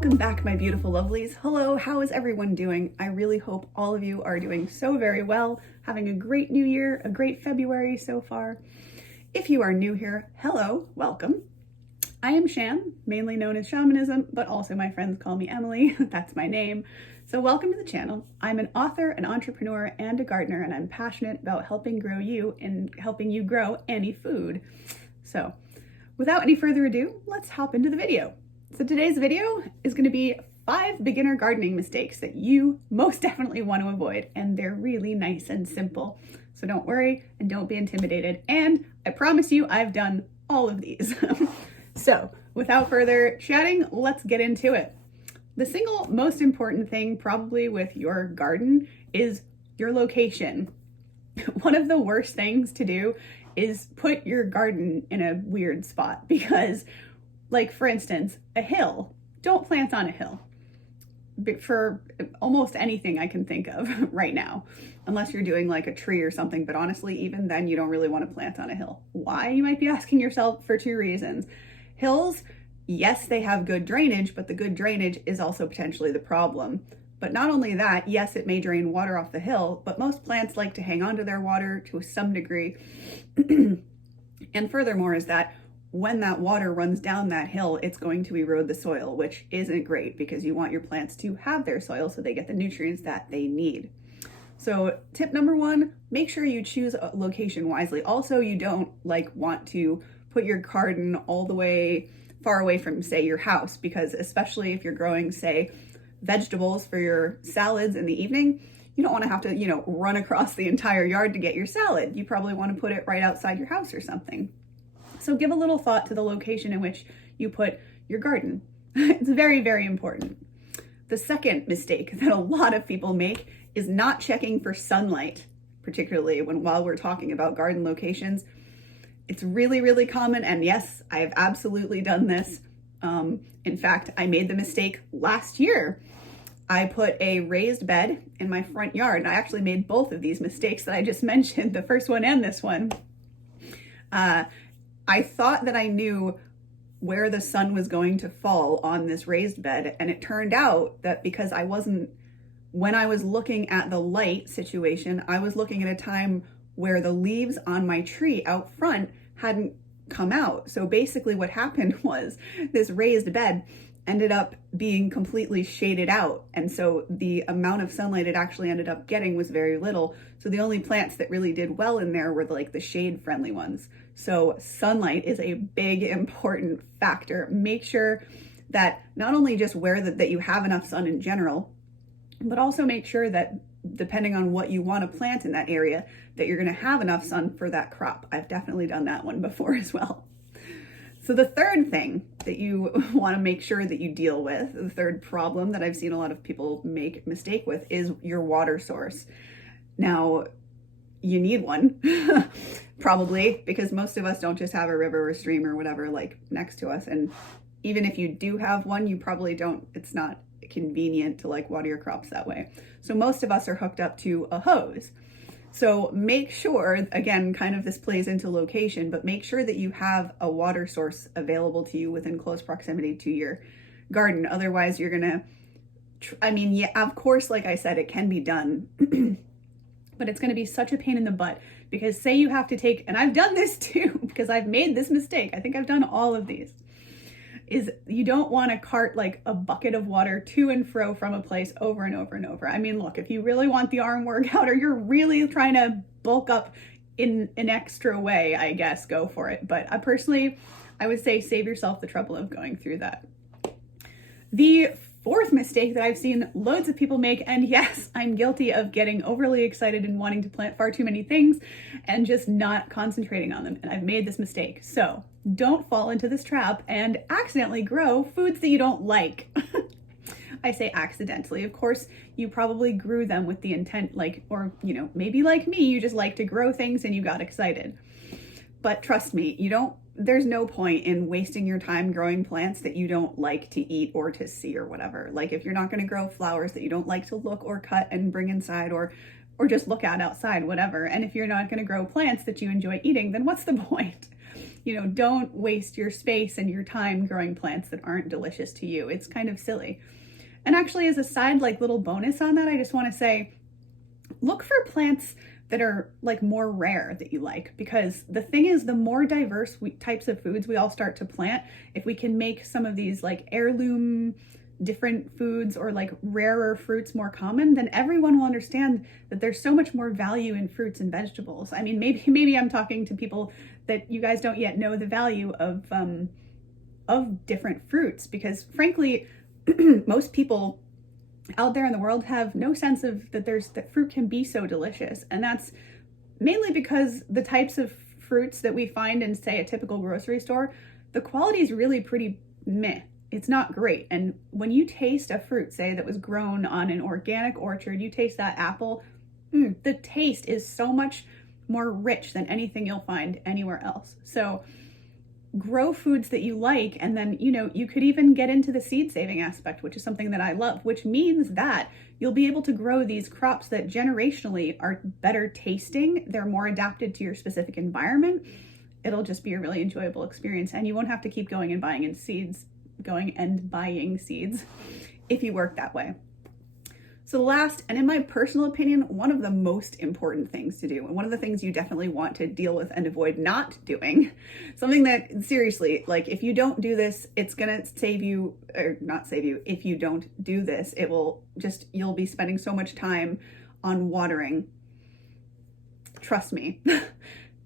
Welcome back, my beautiful lovelies. Hello, how is everyone doing? I really hope all of you are doing so very well, having a great new year, a great February so far. If you are new here, hello, welcome. I am Shan, mainly known as Shamanism, but also my friends call me Emily. That's my name. So welcome to the channel. I'm an author, an entrepreneur, and a gardener, and I'm passionate about helping you grow any food. So without any further ado, let's hop into the video. So today's video is going to be 5 beginner gardening mistakes that you most definitely want to avoid, and they're really nice and simple. So don't worry and don't be intimidated. And I promise you, I've done all of these. So without further chatting, let's get into it. The single most important thing probably with your garden is your location. One of the worst things to do is put your garden in a weird spot because, like, for instance, a hill. Don't plant on a hill for almost anything I can think of right now, unless you're doing like a tree or something. But honestly, even then, you don't really want to plant on a hill. Why? You might be asking yourself, for 2 reasons. Hills, yes, they have good drainage, but the good drainage is also potentially the problem. But not only that, yes, it may drain water off the hill, but most plants like to hang on to their water to some degree. And furthermore is that when that water runs down that hill, it's going to erode the soil, which isn't great because you want your plants to have their soil so they get the nutrients that they need. So tip number 1, make sure you choose a location wisely. Also, you don't want to put your garden all the way far away from, say, your house, because especially if you're growing, say, vegetables for your salads in the evening, you don't want to have to, run across the entire yard to get your salad. You probably want to put it right outside your house or something. So give a little thought to the location in which you put your garden. It's very, very important. The second mistake that a lot of people make is not checking for sunlight, particularly while we're talking about garden locations. It's really, really common. And yes, I have absolutely done this. In fact, I made the mistake last year. I put a raised bed in my front yard. And I actually made both of these mistakes that I just mentioned, the first one and this one. I thought that I knew where the sun was going to fall on this raised bed. And it turned out that because when I was looking at the light situation, I was looking at a time where the leaves on my tree out front hadn't come out. So basically what happened was this raised bed ended up being completely shaded out. And so the amount of sunlight it actually ended up getting was very little. So the only plants that really did well in there were the shade friendly ones. So sunlight is a big important factor. Make sure that not only just that you have enough sun in general, but also make sure that depending on what you want to plant in that area, that you're going to have enough sun for that crop. I've definitely done that one before as well. So the third thing that you want to make sure that you deal with, the third problem that I've seen a lot of people make mistake with, is your water source. Now, you need one, probably, because most of us don't just have a river or stream or whatever next to us. And even if you do have one, you probably don't, it's not convenient to water your crops that way. So most of us are hooked up to a hose. So make sure, again, kind of this plays into location, but make sure that you have a water source available to you within close proximity to your garden. Otherwise, you're going to, yeah, of course, like I said, it can be done, but it's going to be such a pain in the butt because say you have to take, and I've done this too, because I've made this mistake. I think I've done all of these. Is you don't want to cart a bucket of water to and fro from a place over and over and over. Look, if you really want the arm workout or you're really trying to bulk up in an extra way, I guess, go for it. But I would say save yourself the trouble of going through that. The fourth mistake that I've seen loads of people make, and yes, I'm guilty of getting overly excited and wanting to plant far too many things and just not concentrating on them. And I've made this mistake. So don't fall into this trap and accidentally grow foods that you don't like. I say accidentally. Of course, you probably grew them with the intent, maybe like me, you just like to grow things and you got excited. But trust me, there's no point in wasting your time growing plants that you don't like to eat or to see or whatever. If you're not going to grow flowers that you don't like to look or cut and bring inside or just look at outside, whatever. And if you're not going to grow plants that you enjoy eating, then what's the point? You know, don't waste your space and your time growing plants that aren't delicious to you. It's kind of silly. And actually, as a side, like, little bonus on that, I just want to say, look for plants that are like more rare that you like, because the thing is, the more diverse types of foods we all start to plant, if we can make some of these like heirloom different foods or like rarer fruits more common, then everyone will understand that there's so much more value in fruits and vegetables. I mean, maybe I'm talking to people that you guys don't yet know the value of different fruits, because frankly, most people out there in the world have no sense of that fruit can be so delicious. And that's mainly because the types of fruits that we find in, say, a typical grocery store, the quality is really pretty meh. It's not great. And when you taste a fruit, say, that was grown on an organic orchard, you taste that apple, the taste is so much more rich than anything you'll find anywhere else. So grow foods that you like, and then, you know, you could even get into the seed saving aspect, which is something that I love, which means that you'll be able to grow these crops that generationally are better tasting. They're more adapted to your specific environment. It'll just be a really enjoyable experience, and you won't have to keep going and buying seeds if you work that way. So the last, and in my personal opinion, one of the most important things to do, and one of the things you definitely want to deal with and avoid not doing, something that, seriously, like, if you don't do this, it's gonna save you, or not save you, if you don't do this, it will just, you'll be spending so much time on watering. Trust me,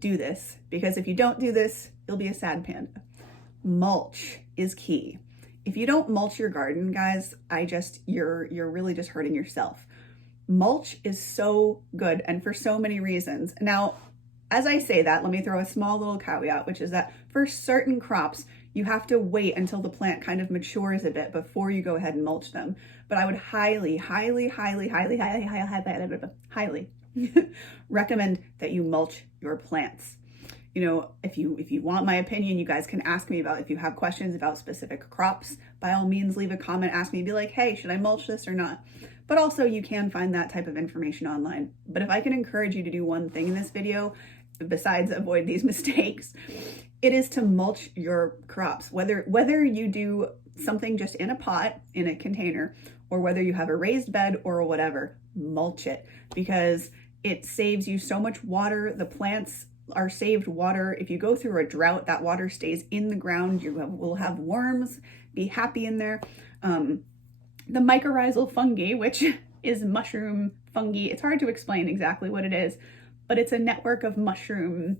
do this, because if you don't do this, you'll be a sad panda. Mulch is key. If you don't mulch your garden, guys, you're really just hurting yourself. Mulch is so good, and for so many reasons. Now, as I say that, let me throw a small little caveat, which is that for certain crops, you have to wait until the plant kind of matures a bit before you go ahead and mulch them. But I would highly recommend that you mulch your plants. You know, if you want my opinion, you guys can ask me about, if you have questions about specific crops, by all means, leave a comment, ask me, be like, hey, should I mulch this or not? But also, you can find that type of information online. But if I can encourage you to do one thing in this video, besides avoid these mistakes, it is to mulch your crops. Whether you do something just in a pot, in a container, or whether you have a raised bed or whatever, mulch it, because it saves you so much water. The plants are saved water. If you go through a drought, that water stays in the ground. You will have worms, be happy in there. The mycorrhizal fungi, which is mushroom fungi, it's hard to explain exactly what it is, but it's a network of mushroom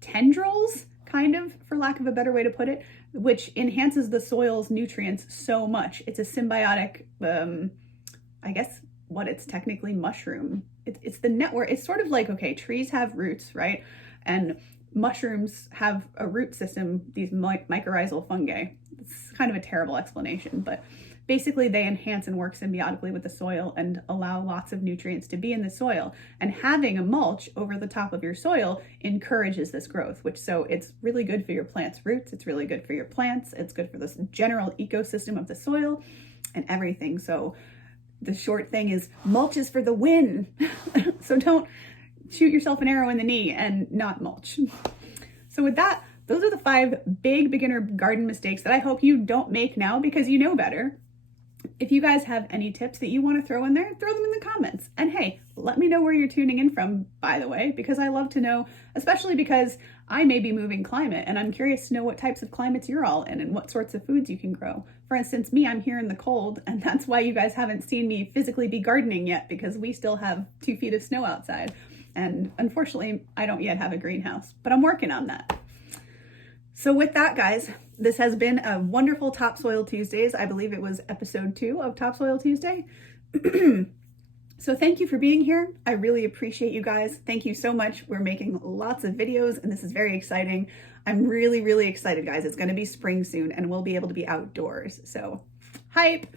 tendrils, kind of, for lack of a better way to put it, which enhances the soil's nutrients so much. It's a symbiotic, I guess what it's technically mushroom. It's the network. It's sort of like, okay, trees have roots, right? And mushrooms have a root system, these mycorrhizal fungi. It's kind of a terrible explanation, but basically they enhance and work symbiotically with the soil and allow lots of nutrients to be in the soil. And having a mulch over the top of your soil encourages this growth, so it's really good for your plant's roots. It's really good for your plants. It's good for the general ecosystem of the soil and everything. So the short thing is, mulch is for the win. So don't shoot yourself an arrow in the knee and not mulch. So with that, those are the 5 big beginner garden mistakes that I hope you don't make now, because you know better. If you guys have any tips that you want to throw in there, throw them in the comments. And hey, let me know where you're tuning in from, by the way, because I love to know, especially because I may be moving climate, and I'm curious to know what types of climates you're all in and what sorts of foods you can grow. For instance, me, I'm here in the cold, and that's why you guys haven't seen me physically be gardening yet, because we still have 2 feet of snow outside. And unfortunately, I don't yet have a greenhouse, but I'm working on that. So with that, guys, this has been a wonderful Topsoil Tuesdays. I believe it was episode 2 of Topsoil Tuesday. So thank you for being here. I really appreciate you guys. Thank you so much. We're making lots of videos, and this is very exciting. I'm really, really excited, guys. It's going to be spring soon, and we'll be able to be outdoors. So hype.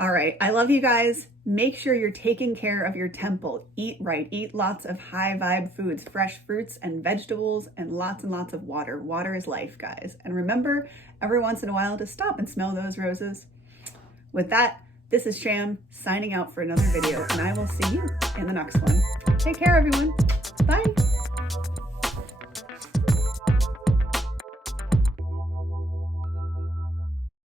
All right. I love you guys. Make sure you're taking care of your temple. Eat right. Eat lots of high vibe foods, fresh fruits and vegetables, and lots of water. Water is life, guys. And remember, every once in a while, to stop and smell those roses. With that, this is Sham signing out for another video, and I will see you in the next one. Take care, everyone. Bye.